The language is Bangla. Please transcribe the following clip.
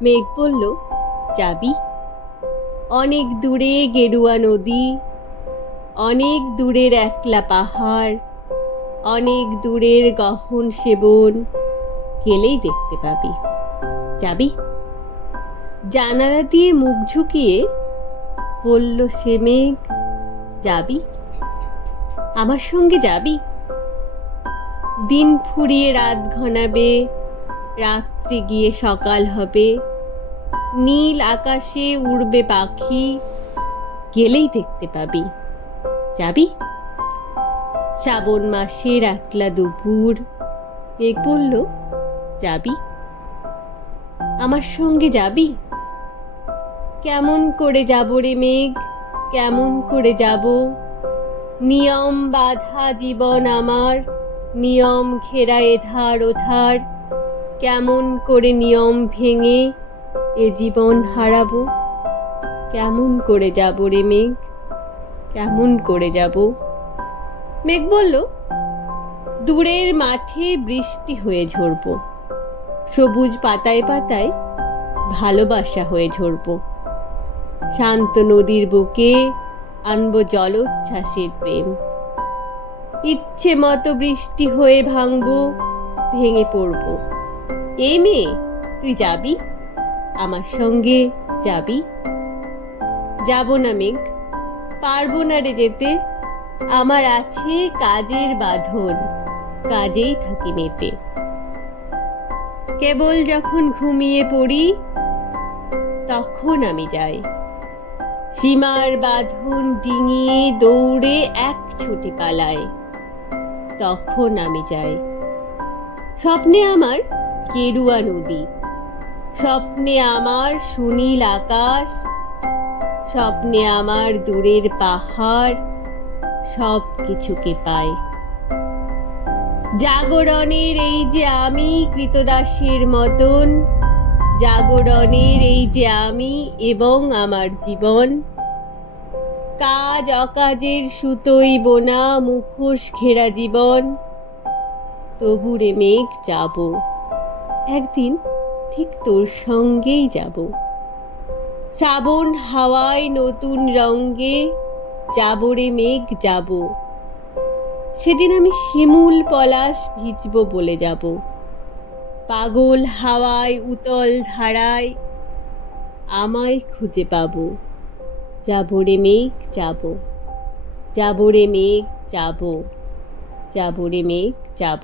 মেঘ বলল, যাবি? অনেক দূরে গেরুয়া নদী, অনেক দূরের একলা পাহাড়, অনেক দূরের গহন সেবন, গেলেই দেখতে পাবি। যাবি? জানালা দিয়ে মুখ ঝুঁকিয়ে বলল সে মেঘ, যাবি? আমার সঙ্গে যাবি? দিন ফুরিয়ে রাত ঘনাবে, রাত্রি গিয়ে সকাল হবে, নীল আকাশে উড়বে পাখি, গেলেই দেখতে পাবি। যাবি? শ্রাবণ মাসের একলা দুপুর, মেঘ বলল, যাবি? আমার সঙ্গে যাবি? কেমন করে যাব রে মেঘ, কেমন করে যাব? নিয়ম বাঁধা জীবন আমার, নিয়ম ঘেরা এধার ওধার, কেমন করে নিয়ম ভেঙে এ জীবন হারাবো? কেমন করে যাব রে মেঘ, কেমন করে যাব? মেঘ বলল, দূরের মাঠে বৃষ্টি হয়ে ঝরব, সবুজ পাতায় পাতায় ভালোবাসা হয়ে ঝরব, শান্ত নদীর বুকে আনবো জলোচ্ছ্বাসের প্রেম। ইচ্ছে মতো বৃষ্টি হয়ে ভাঙবো, ভেঙে পড়বো। এই মেয়ে, তুই যাবি? আমার সঙ্গে যাবি? যাব না মেঘ, পারবো না রে যেতে, আমার আছে কাজের বাঁধন, কাজেই থাকি মেতে। কেবল যখন ঘুমিয়ে পড়ি তখন আমি যাই, সীমার বাঁধন ডিঙিয়ে দৌড়ে এক ছুটে পালায়, তখন আমি যাই। স্বপ্নে আমার গেরুয়া নদী, স্বপ্নে আমার সুনীল আকাশ, স্বপ্নে আমার দূরের পাহাড়, সব কিছুকে পাই। জাগরণের এই যে আমি কৃতদাসের মতন, জাগরণের এই যে আমি এবং আমার জীবন, কাজ অকাজের সুতোই বোনা মুখোশ ঘেরা জীবন, তবু রে মেঘ যাব, একদিন ঠিক তোর সঙ্গেই যাব। শ্রাবণ হাওয়ায় নতুন রঙ্গে যাব রে মেঘ যাব, সেদিন আমি শিমুল পলাশ ভিজব বলে যাব। পাগল হাওয়ায় উতল ধারায় আমায় খুঁজে পাবো। যাব রে মেঘ যাব, যাব রে মেঘ যাব, যাব রে মেঘ যাব।